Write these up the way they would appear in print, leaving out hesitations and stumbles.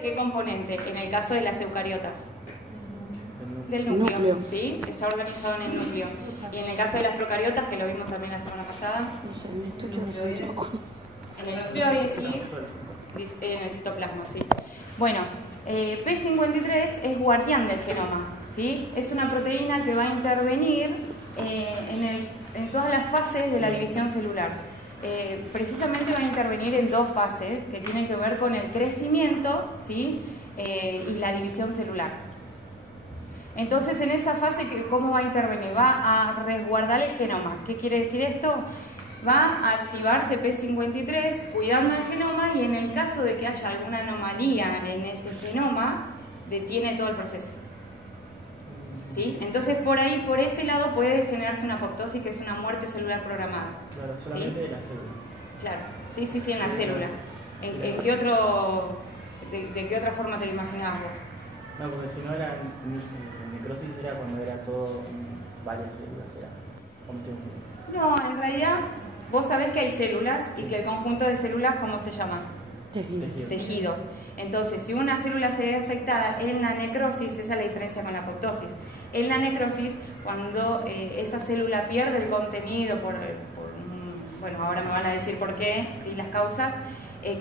qué componente? En el caso de las eucariotas. Del núcleo, ¿sí? Está organizado en el núcleo. Y en el caso de las procariotas, que lo vimos también la semana pasada, en el nucleoide, sí, en el citoplasma, sí. Bueno, P53 es guardián del genoma, ¿sí? Es una proteína que va a intervenir en todas las fases de la división celular. Precisamente va a intervenir en dos fases que tienen que ver con el crecimiento, ¿sí? Y la división celular. Entonces, en esa fase, ¿cómo va a intervenir? Va a resguardar el genoma. ¿Qué quiere decir esto? Va a activarse P53 cuidando el genoma y en el caso de que haya alguna anomalía en ese genoma, detiene todo el proceso. ¿Sí? Entonces, por ahí, por ese lado, puede generarse una apoptosis, que es una muerte celular programada. Claro, solamente ¿sí? de la célula. Claro, sí, en las células. ¿De qué otra forma te lo imaginabas vos? No, porque si no era necrosis, era cuando era todo varias células, era No, en realidad vos sabés que hay células y que el conjunto de células, ¿cómo se llaman? Tejidos. Entonces, si una célula se ve afectada en la necrosis, esa es la diferencia con la apoptosis. En la necrosis, cuando esa célula pierde el contenido bueno, ahora me van a decir por qué, ¿sí? Las causas,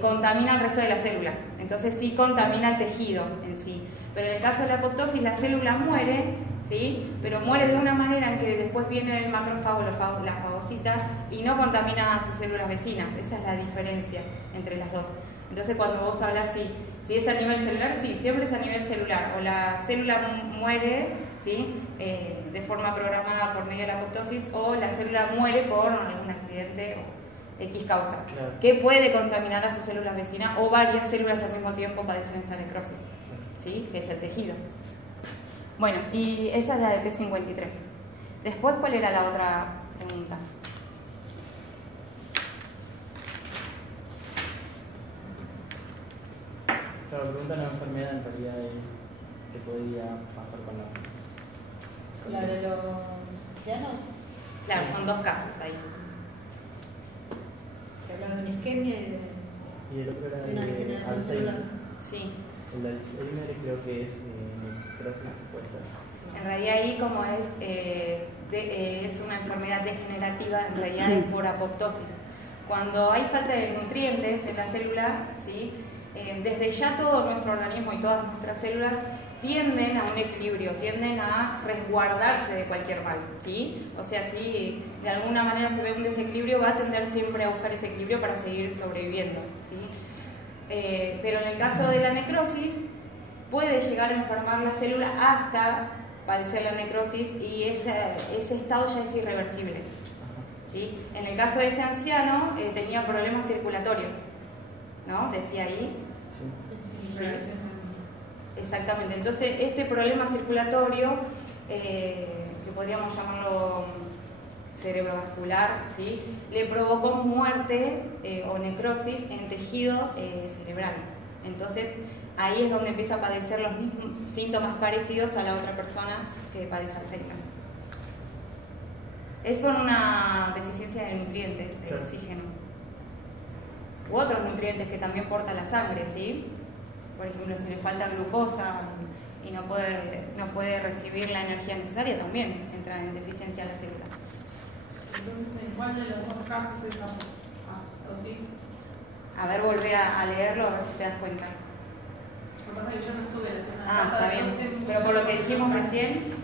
contamina el resto de las células. Entonces sí contamina el tejido en sí. Pero en el caso de la apoptosis, la célula muere, ¿sí? Pero muere de una manera en que después viene el macrófago, las fagocitas, y no contamina a sus células vecinas. Esa es la diferencia entre las dos. Entonces cuando vos hablas, si es a nivel celular, sí, siempre es a nivel celular. O la célula muere, ¿sí? De forma programada por medio de la apoptosis, o la célula muere por un accidente o X causa, claro, que puede contaminar a sus células vecinas o varias células al mismo tiempo padecen esta necrosis, ¿sí? Que es el tejido. Bueno, y esa es la de P53. Después, ¿cuál era la otra pregunta? Claro, pregunta la enfermedad en realidad que podría pasar con la de los ancianos. Claro, son dos casos ahí. Que hablan de una isquemia y el otro era de Alzheimer. Sí. El de Alzheimer creo que es necrosis, puede ser. En realidad ahí como es una enfermedad degenerativa, en realidad es por apoptosis. Cuando hay falta de nutrientes en la célula, ¿sí? Desde ya todo nuestro organismo y todas nuestras células tienden a un equilibrio, tienden a resguardarse de cualquier mal, ¿sí? O sea, si de alguna manera se ve un desequilibrio, va a tender siempre a buscar ese equilibrio para seguir sobreviviendo, ¿sí? Pero en el caso de la necrosis, puede llegar a enfermar la célula hasta padecer la necrosis y ese estado ya es irreversible, ¿sí? En el caso de este anciano, tenía problemas circulatorios, ¿no? Decía ahí. Sí. Exactamente. Entonces, este problema circulatorio, que podríamos llamarlo cerebrovascular, ¿sí? Le provocó muerte o necrosis en tejido cerebral. Entonces, ahí es donde empieza a padecer los mismos síntomas parecidos a la otra persona que padece Alzheimer. Es por una deficiencia de nutrientes, de oxígeno. U otros nutrientes que también porta la sangre, ¿sí? Por ejemplo, si le falta glucosa y no puede recibir la energía necesaria, también entra en deficiencia la célula. Entonces, ¿en cuál de los dos casos es la apoptosis? A ver, volvé a leerlo, a ver si te das cuenta. Lo que pasa es que yo no estuve la semana Está pasada. bien. Pero por lo que dijimos recién...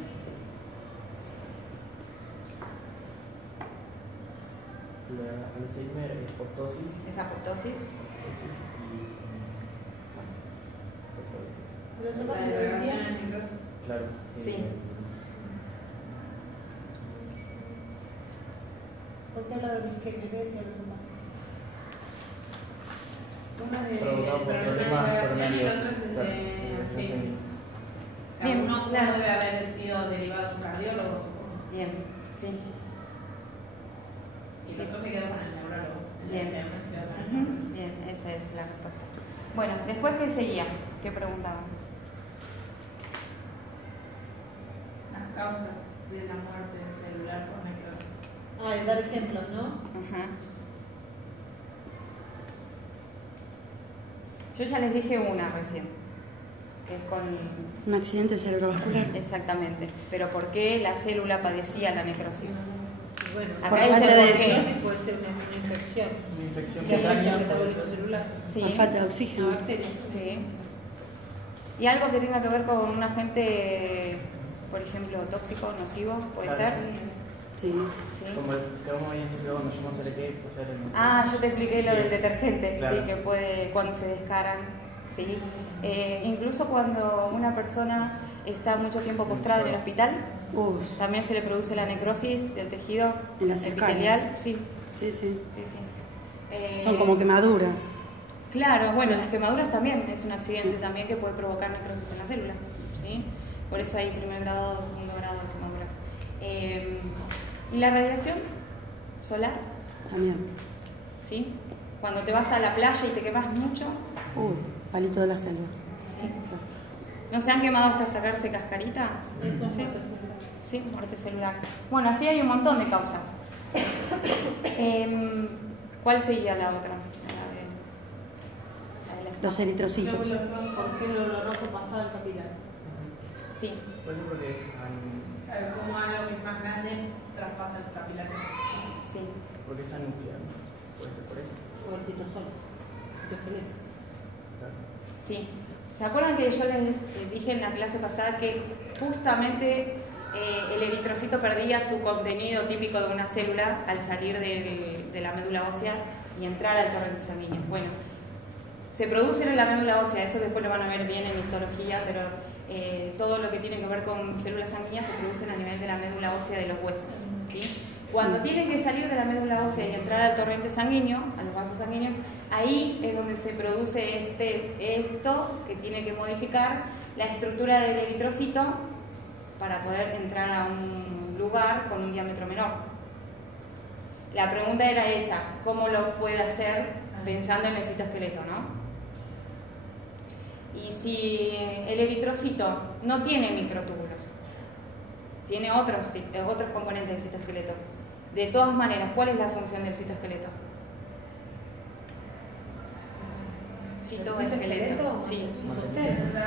La Alzheimer es apoptosis. ¿Es apoptosis? ¿Pero otro caso La decía? necrosis. Claro. Sí. ¿Por qué habla de la isquemia? ¿Qué decía el otro caso? Uno es de Provocado por problemas navegación y el coronarios. otro es el Claro, de... navegación Sí. sanguínea. O sea, Bien, uno claro. debe haber sido derivado de un cardiólogo, supongo. Bien, sí. Y el otro se quedó con el neurólogo. Bien. Bien, esa es la respuesta. Bueno, después, ¿qué seguía? ¿Qué preguntaban? Las causas de la muerte celular por necrosis. Ah, y dar ejemplos, ¿no? Ajá. Yo ya les dije una recién. que es con... Un accidente cerebrovascular. Exactamente. Pero ¿por qué la célula padecía la necrosis? Bueno, Por Acá falta dice de por qué. necrosis puede ser una infección. Una infección Que afecta cutánea, el puede metabolismo ser. celular. Sí. Por falta de Una oxígeno. bacteria. Sí. Y algo que tenga que ver con un agente, por ejemplo, tóxico, nocivo, puede Claro. ser. Sí. Sí. Como el que vamos bien siempre cuando llamamos al EP, pues era el... Ah, yo te expliqué lo Sí. del detergente, Claro. sí, que puede cuando se descaran, sí. Incluso cuando una persona está mucho tiempo postrada en el hospital, también se le produce la necrosis del tejido En las epitelial. escalas. Sí, Sí, sí. sí, sí. Son como quemaduras. Claro, bueno, las quemaduras también es un accidente también que puede provocar necrosis en la célula, ¿sí? Por eso hay primer grado, segundo grado de quemaduras. ¿Y la radiación solar? También. ¿Sí? Cuando te vas a la playa y te quemas mucho, Palito de la selva. ¿sí? ¿No se han quemado hasta sacarse cascarita? Eso es ¿Sí? muerte celular. Sí, muerte celular. Bueno, así hay un montón de causas. ¿Cuál sería la otra? La de las Los eritrocitos. ¿Por qué lo rojo pasaba al capilar? Sí. Puede ser porque es Como algo que es más grande traspasa el capilar. Sí. porque es anuclear, ¿no? Puede ser por eso. O el citosol, el citoesqueleto. Claro. Sí. ¿Se acuerdan que yo les dije en la clase pasada que justamente el eritrocito perdía su contenido típico de una célula al salir de la médula ósea y entrar al torrente sanguíneo? Bueno, se producen en la médula ósea, eso después lo van a ver bien en histología, pero todo lo que tiene que ver con células sanguíneas se producen a nivel de la médula ósea de los huesos, ¿sí? Cuando tienen que salir de la médula ósea y entrar al torrente sanguíneo, a los vasos sanguíneos, ahí es donde se produce esto que tiene que modificar la estructura del eritrocito para poder entrar a un lugar con un diámetro menor. La pregunta era esa, ¿cómo lo puede hacer pensando en el citoesqueleto, no? Y si el eritrocito no tiene microtúbulos, tiene otros componentes del citoesqueleto, de todas maneras, ¿cuál es la función del citoesqueleto? Citoesqueleto, sí.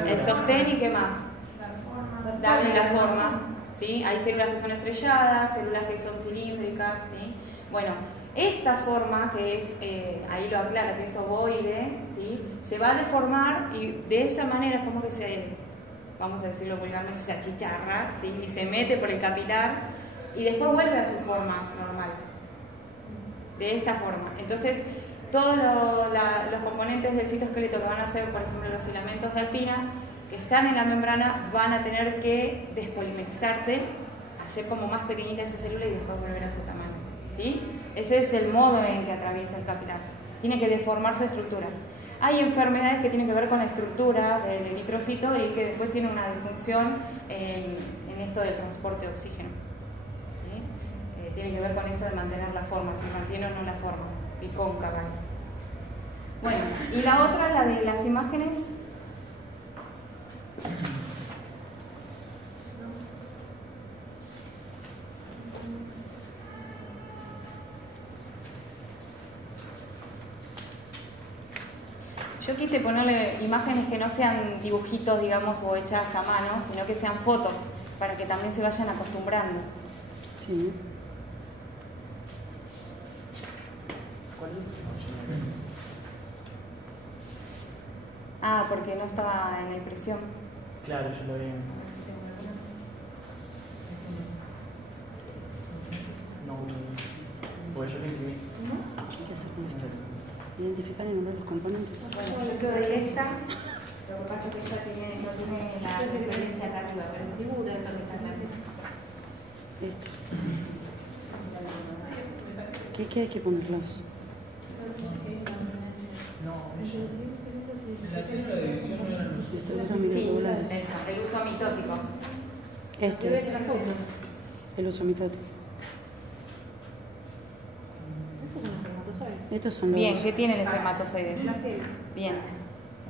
El sostén y qué más. Darle la forma, ¿sí? Hay células que son estrelladas, células que son cilíndricas, ¿sí? Bueno, esta forma que es, ahí lo aclara, que es ovoide, ¿sí? Se va a deformar y de esa manera es como que se, vamos a decirlo vulgarmente, se achicharra, ¿sí? Y se mete por el capilar y después vuelve a su forma normal, de esa forma. Entonces, todos los componentes del citoesqueleto que van a ser, por ejemplo, los filamentos de actina, que están en la membrana, van a tener que despolimerizarse, hacer como más pequeñita esa célula y después volver a su tamaño, ¿sí? Ese es el modo en que atraviesa el capilar. Tiene que deformar su estructura. Hay enfermedades que tienen que ver con la estructura del eritrocito y que después tienen una disfunción en esto del transporte de oxígeno, ¿sí? Tiene que ver con esto de mantener la forma, si mantiene o no la forma, y cóncava. Bueno, y la otra, la de las imágenes. Yo quise ponerle imágenes que no sean dibujitos, digamos, o hechas a mano, sino que sean fotos, para que también se vayan acostumbrando. Sí. ¿Cuál es? Ah, porque no estaba en la impresión. Claro, yo lo vi en... No, porque yo lo imprimí. ¿Qué hacer con esto? Identificar y nombrar los componentes. Bueno, yo creo de esta, lo que pasa es que ella no tiene la referencia acá arriba, pero figura es lo que está acá arriba. Esto. ¿Qué hay que ponerlos? No, La célula de división no eran los Estructuras Sí, microtubulares. eso, el uso mitótico. Este es el uso mitótico. Estos son los... Bien, ¿qué tiene el espermatozoide? Bien.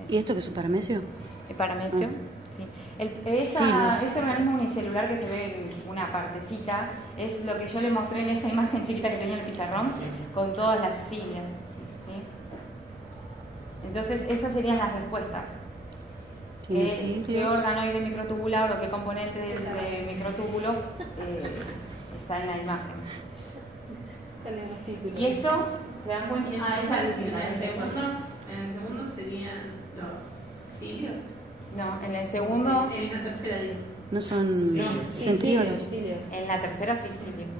¿Y esto que es un paramecio? El paramecio. Ah. Sí. Sí, ese organismo unicelular que se ve en una partecita es lo que yo le mostré en esa imagen chiquita que tenía el pizarrón, con todas las siglas. ¿Sí? Entonces, esas serían las respuestas. qué organoide microtubular o qué componente de microtúbulo está en la imagen. ¿Y esto? ¿Se dan cuenta? En el segundo serían los cilios. No, en el segundo. En la tercera día. No son centríolos. En la tercera sí, cilios.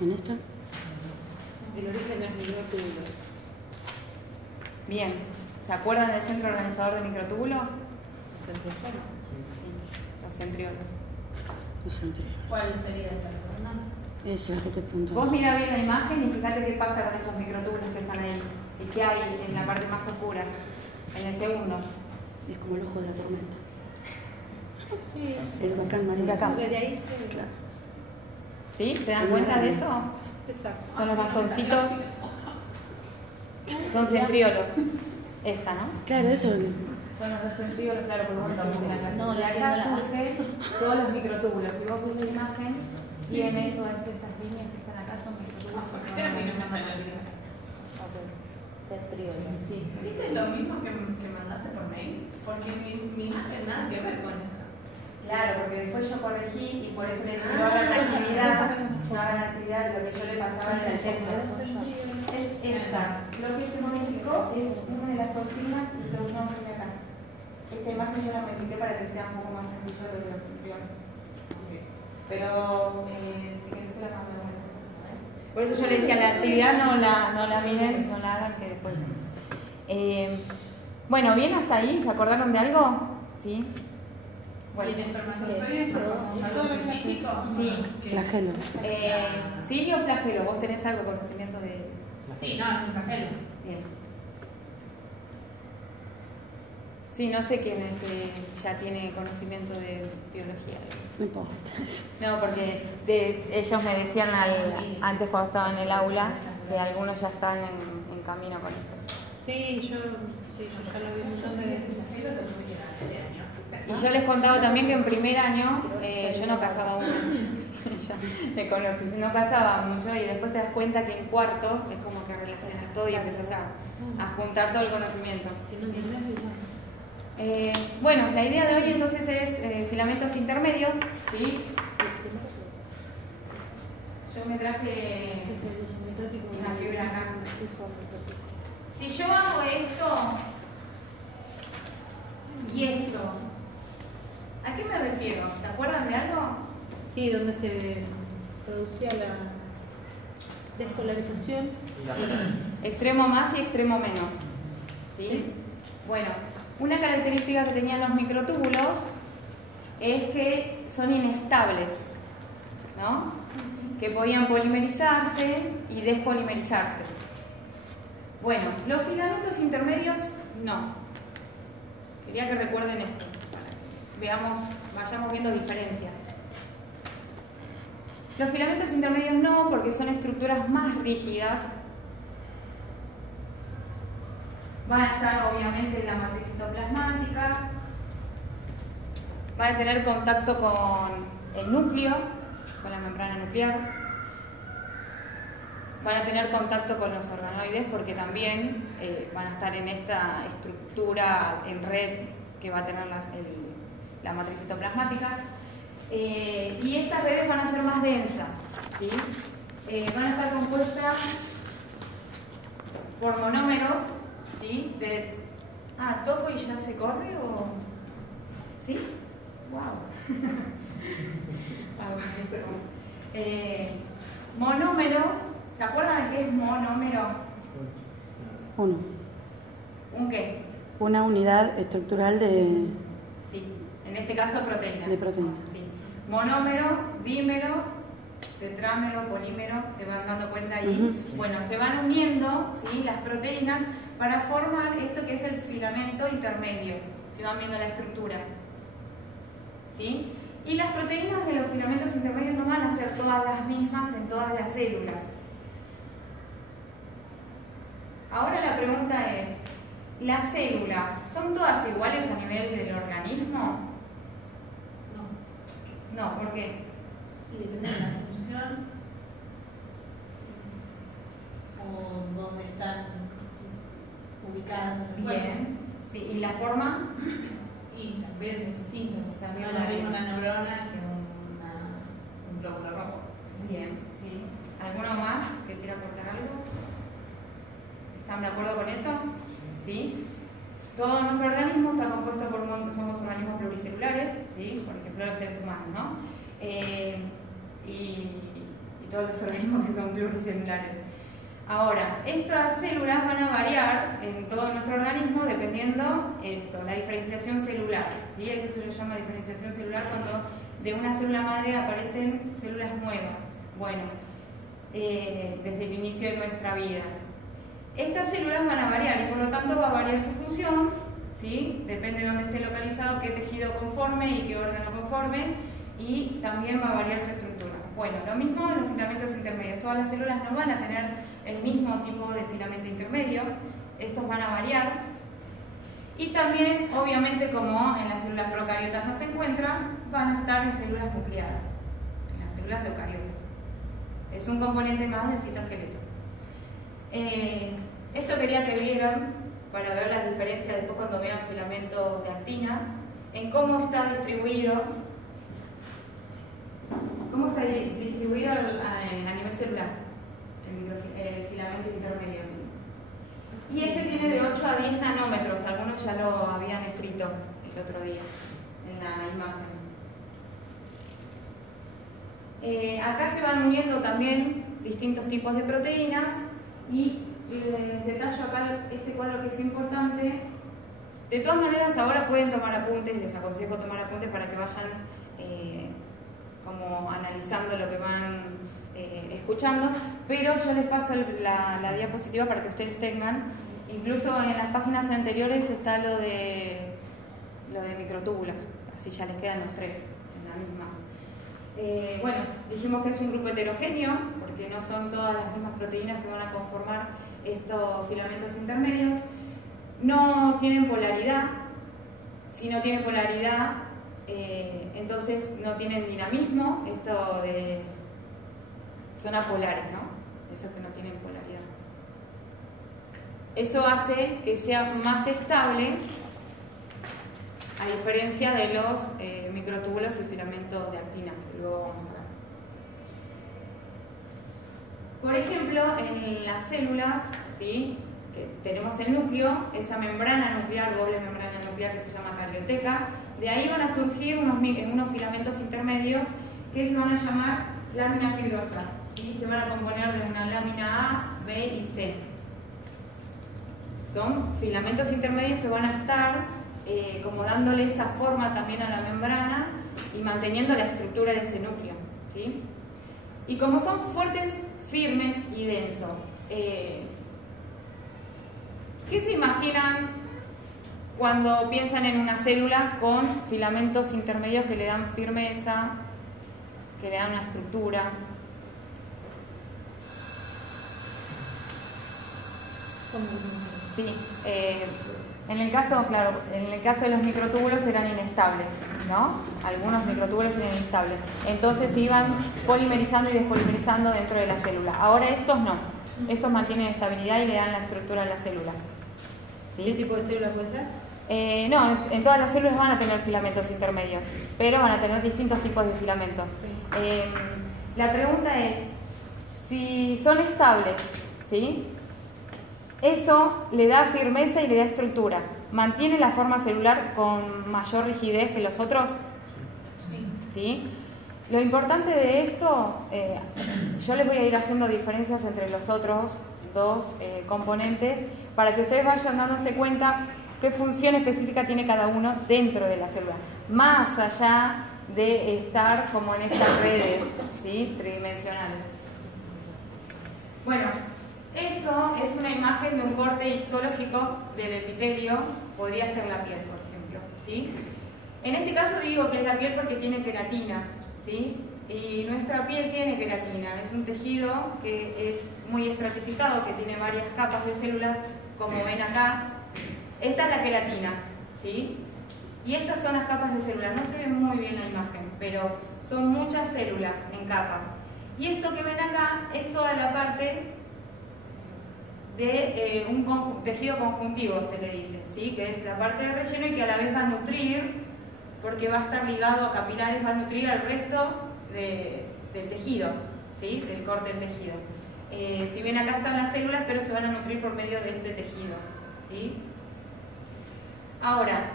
¿En esta? El origen de los microtúbulos. Bien. ¿Se acuerdan del centro organizador de microtúbulos? Centrosoma. Sí, los centriolos. Los centríolos. ¿Cuál sería esa segunda? Eso es lo que te pregunto. Vos mirá bien la imagen y fíjate qué pasa con esos microtúbulos que están ahí y qué hay en la parte más oscura, en el segundo. Es como el ojo de la tormenta. Sí. El huracán María. Acá. Porque de ahí se... Claro. ¿Sí? ¿Se dan cuenta de eso? Exacto. Son los bastoncitos. Son centriolos. Esta, ¿no? Claro, eso. Son los centriolos, claro, porque vos estamos en la No, de la acá entiendo. surgen todos los microtúbulos. Si vos ves la imagen, tiene todas estas líneas que están acá, son microtúbulos. Espera que no me sale así. Centriolos, sí. ¿Viste lo mismo que mandaste por mail? Porque mi imagen nada que ver con eso. Claro, porque después yo corregí y por eso le dije no hagan la actividad, no hagan la actividad de lo que yo le pasaba en el texto. Es esta. Lo que se modificó es una de las cocinas y los nombres de acá. Esta imagen yo la modifiqué para que sea un poco más sencillo de los centriolos. Pero si querés te la mando de vuelta. Por eso yo le decía, la actividad no la miren, no la hagan que después. Bueno, bien hasta ahí, ¿se acordaron de algo? ¿Sí? Bueno, ¿y el espermatozoide es como algo específico? Sí. Flagelo. ¿Sí o flagelo? ¿Vos tenés algo conocimiento de...? Sí, no, es un flagelo. Bien. Sí, no sé quién es que ya tiene conocimiento de biología. No importa. No, porque ellos me decían antes cuando estaba en el aula que algunos ya están en camino con esto. Sí, yo ya lo vi un montón de veces. Y yo les contaba también que en primer año yo no casaba uno. Ya te conocí, no casaba mucho y después te das cuenta que en cuarto es como que relacionas todo y empiezas a juntar todo el conocimiento. Bueno, la idea de hoy entonces es filamentos intermedios, ¿sí? Yo me traje una fibra acá. Si yo hago esto y esto, ¿a qué me refiero? ¿Se acuerdan de algo? Sí, donde se producía la despolarización. Sí. Extremo más y extremo menos. ¿Sí? Bueno, una característica que tenían los microtúbulos es que son inestables, ¿no? Que podían polimerizarse y despolimerizarse. Bueno, los filamentos intermedios no. Quería que recuerden esto. Vayamos viendo diferencias. Los filamentos intermedios no, porque son estructuras más rígidas. Van a estar obviamente en la matriz citoplasmática, van a tener contacto con el núcleo, con la membrana nuclear, van a tener contacto con los organoides porque también van a estar en esta estructura en red que va a tener la matriz citoplasmática. Y estas redes van a ser más densas, ¿sí? Van a estar compuestas por monómeros, ¿sí? ¿Toco y ya se corre o...? ¿Sí? ¡Wow! Monómeros, ¿se acuerdan de qué es monómero? Uno. ¿Un qué? Una unidad estructural de... Sí, en este caso proteínas. De proteínas. Sí. Monómero, dímero, tetrámero, polímero, se van dando cuenta ahí. Bueno, se van uniendo, ¿sí?, las proteínas para formar esto que es el filamento intermedio. Se van viendo la estructura, ¿sí? Y las proteínas de los filamentos intermedios no van a ser todas las mismas en todas las células. Ahora la pregunta es, ¿las células son todas iguales a nivel del organismo? No. No, ¿por qué? Y depende de la función. ubicadas en el cuerpo. Bien. Sí, ¿y la forma? Y también es distinto. También No es lo mismo una neurona que un glóbulo rojo. Bien, sí. ¿Alguno más que quiera aportar algo? ¿Están de acuerdo con eso? ¿Sí? Todo nuestro organismo está compuesto por somos organismos pluricelulares, ¿sí? Por ejemplo los seres humanos, ¿no? Y todos los organismos que son pluricelulares. Ahora, estas células van a variar en todo nuestro organismo dependiendo la diferenciación celular, ¿sí? Eso se le llama diferenciación celular cuando de una célula madre aparecen células nuevas. Bueno, desde el inicio de nuestra vida. Estas células van a variar y por lo tanto va a variar su función, ¿sí? Depende de dónde esté localizado, qué tejido conforme y qué órgano conforme, y también va a variar su estructura. Bueno, lo mismo en los filamentos intermedios. Todas las células no van a tener el mismo tipo de filamento intermedio, estos van a variar. Y también, obviamente, como en las células procariotas no se encuentran, van a estar en células nucleadas, en las células eucariotas. Es un componente más del citoesqueleto. Esto quería que vieran para ver las diferencias después cuando vean filamentos de actina, en cómo está distribuido a nivel celular el filamento intermedio. Y este tiene de 8 a 10 nanómetros, algunos ya lo habían escrito el otro día en la imagen. Acá se van uniendo también distintos tipos de proteínas y les detallo acá este cuadro que es importante. De todas maneras, ahora pueden tomar apuntes, les aconsejo tomar apuntes para que vayan como analizando lo que van escuchando, pero yo les paso la diapositiva para que ustedes tengan. Incluso en las páginas anteriores está lo de microtúbulos, así ya les quedan los tres en la misma. Bueno, dijimos que es un grupo heterogéneo porque no son todas las mismas proteínas que van a conformar estos filamentos intermedios. No tienen polaridad. Si no tienen polaridad, entonces no tienen dinamismo. Son apolares, ¿no? Esos que no tienen polaridad. Eso hace que sea más estable, a diferencia de los microtúbulos y filamentos de actina, que luego vamos a ver. Por ejemplo, en las células, ¿sí? Que tenemos el núcleo, esa membrana nuclear, doble membrana nuclear que se llama carioteca, de ahí van a surgir unos filamentos intermedios que se van a llamar lámina fibrosa, ¿sí? Se van a componer de una lámina A, B y C. Son filamentos intermedios que van a estar como dándole esa forma también a la membrana y manteniendo la estructura de ese núcleo, ¿sí? Y como son fuertes, firmes y densos, ¿qué se imaginan cuando piensan en una célula con filamentos intermedios que le dan firmeza, que le dan una estructura? Sí, en el caso, claro, en el caso de los microtúbulos eran inestables, ¿no? Algunos microtúbulos eran inestables. Entonces se iban polimerizando y despolimerizando dentro de la célula. Ahora estos no. Estos mantienen estabilidad y le dan la estructura a la célula. ¿Sí? ¿Qué tipo de célula puede ser? No, en todas las células van a tener filamentos intermedios, pero van a tener distintos tipos de filamentos. Sí. La pregunta es, si son estables, ¿sí? Eso le da firmeza y le da estructura. ¿Mantiene la forma celular con mayor rigidez que los otros? ¿Sí? Lo importante de esto, yo les voy a ir haciendo diferencias entre los otros dos componentes para que ustedes vayan dándose cuenta qué función específica tiene cada uno dentro de la célula, más allá de estar como en estas redes, ¿sí? Tridimensionales. Bueno, esto es una imagen de un corte histológico del epitelio, podría ser la piel, por ejemplo, ¿sí? En este caso digo que es la piel porque tiene queratina, ¿sí? Y nuestra piel tiene queratina, es un tejido que es muy estratificado, que tiene varias capas de células, como ven acá. Esta es la queratina, ¿sí? Y estas son las capas de células. No se ve muy bien la imagen, pero son muchas células en capas. Y esto que ven acá es toda la parte de un tejido conjuntivo, se le dice, ¿sí? Que es la parte de relleno y que a la vez va a nutrir, porque va a estar ligado a capilares, va a nutrir al resto del tejido, ¿sí? Del corte del tejido. Si bien acá están las células, pero se van a nutrir por medio de este tejido, ¿sí? Ahora,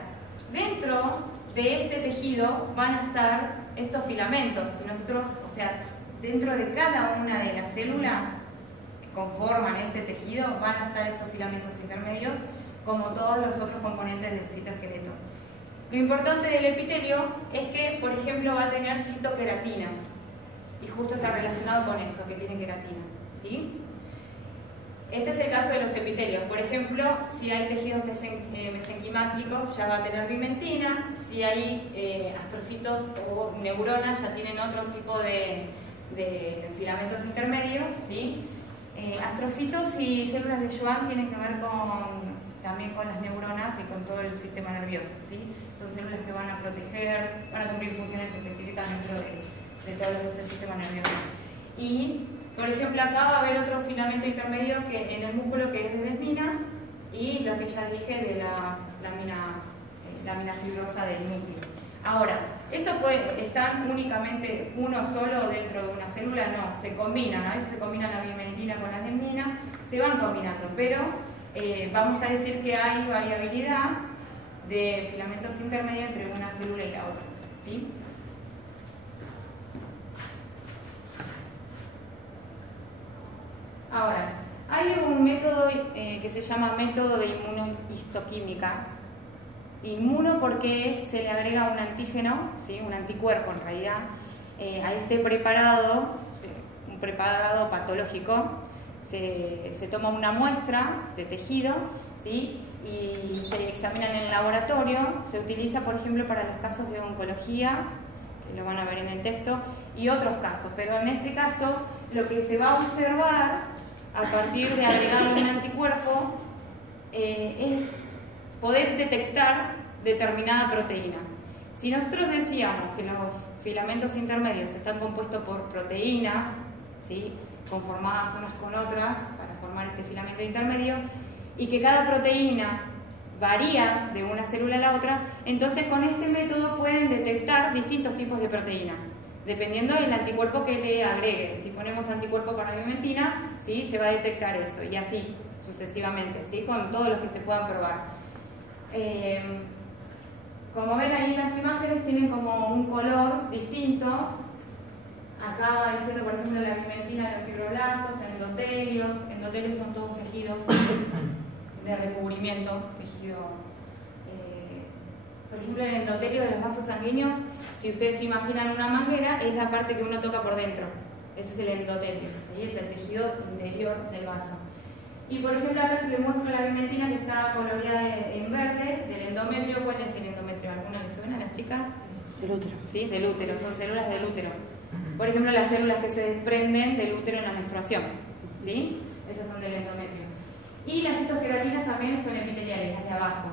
dentro de este tejido van a estar estos filamentos. Si nosotros, o sea, dentro de cada una de las células que conforman este tejido van a estar estos filamentos intermedios, como todos los otros componentes del citoesqueleto. Lo importante del epitelio es que, por ejemplo, va a tener citoqueratina, y justo está relacionado con esto, que tiene queratina, ¿sí? Este es el caso de los epitelios. Por ejemplo, si hay tejidos mesenquimáticos ya va a tener bimentina, si hay astrocitos o neuronas ya tienen otro tipo de filamentos intermedios, ¿sí? Astrocitos y células de Schwann tienen que ver también con las neuronas y con todo el sistema nervioso, ¿sí? Son células que van a proteger, van a cumplir funciones específicas dentro de todo lo que es el sistema nervioso. Y, por ejemplo, acá va a haber otro filamento intermedio que en el músculo, que es de desmina, y lo que ya dije de las láminas fibrosas del núcleo. Ahora, ¿esto puede estar únicamente uno solo dentro de una célula? No, se combinan, a veces se combinan la bimentina con la desmina, se van combinando, pero vamos a decir que hay variabilidad de filamentos intermedios entre una célula y la otra, ¿sí? Ahora, hay un método que se llama método de inmunohistoquímica. Inmuno porque se le agrega un antígeno, ¿sí? Un anticuerpo en realidad, a este preparado, ¿sí? Un preparado patológico. Se toma una muestra de tejido, ¿sí? Y se examina en el laboratorio. Se utiliza, por ejemplo, para los casos de oncología, que lo van a ver en el texto, y otros casos. Pero en este caso, lo que se va a observar a partir de agregar un anticuerpo es poder detectar determinada proteína. Si nosotros decíamos que los filamentos intermedios están compuestos por proteínas, ¿sí? Conformadas unas con otras para formar este filamento intermedio, y que cada proteína varía de una célula a la otra, entonces con este método pueden detectar distintos tipos de proteína, dependiendo del anticuerpo que le agreguen. Si ponemos anticuerpo para la bimentina, ¿sí? Se va a detectar eso, y así sucesivamente, ¿sí? Con todos los que se puedan probar. Como ven ahí en las imágenes, tienen como un color distinto. Acá va diciendo, por ejemplo, la bimentina de los fibroblastos, endotelios. Endotelios son todos tejidos de recubrimiento, tejido. Por ejemplo, el endotelio de los vasos sanguíneos, si ustedes se imaginan una manguera, es la parte que uno toca por dentro. Ese es el endotelio, ¿sí? Es el tejido interior del vaso. Y por ejemplo, acá les muestro la bimentina que está coloreada en verde, del endometrio. ¿Cuál es el endometrio? ¿Alguna les suena a las chicas? Del útero. Sí, del útero, son células del útero. Por ejemplo, las células que se desprenden del útero en la menstruación, ¿sí? Esas son del endometrio. Y las citoqueratinas también son epiteliales, las de abajo.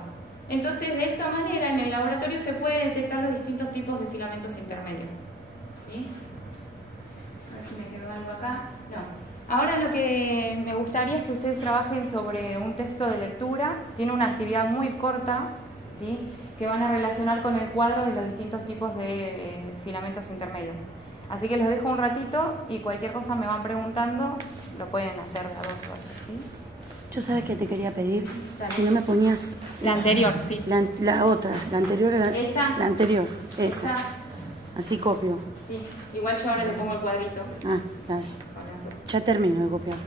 Entonces, de esta manera, en el laboratorio se puede detectar los distintos tipos de filamentos intermedios, ¿sí? A ver si me quedó algo acá. No. Ahora lo que me gustaría es que ustedes trabajen sobre un texto de lectura. Tiene una actividad muy corta, ¿sí? Que van a relacionar con el cuadro de los distintos tipos de filamentos intermedios. Así que los dejo un ratito y cualquier cosa me van preguntando, lo pueden hacer a dos o tres, ¿sí? Yo sabes que te quería pedir, si no me ponías... La anterior, sí. La otra, la anterior era... ¿Esta? La anterior, esa. ¿Esta? Así copio. Sí, igual yo ahora le pongo el cuadrito. Ah, dale. Ya termino de copiar.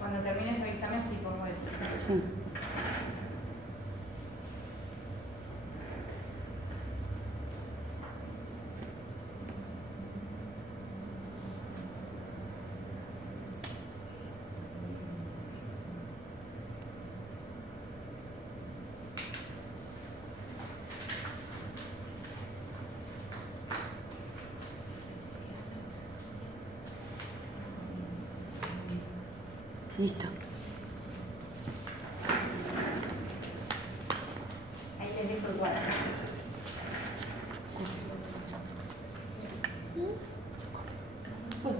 Cuando termines avísame si pongo el... Sí. Listo. Ahí les dejo el cuadro. Bueno,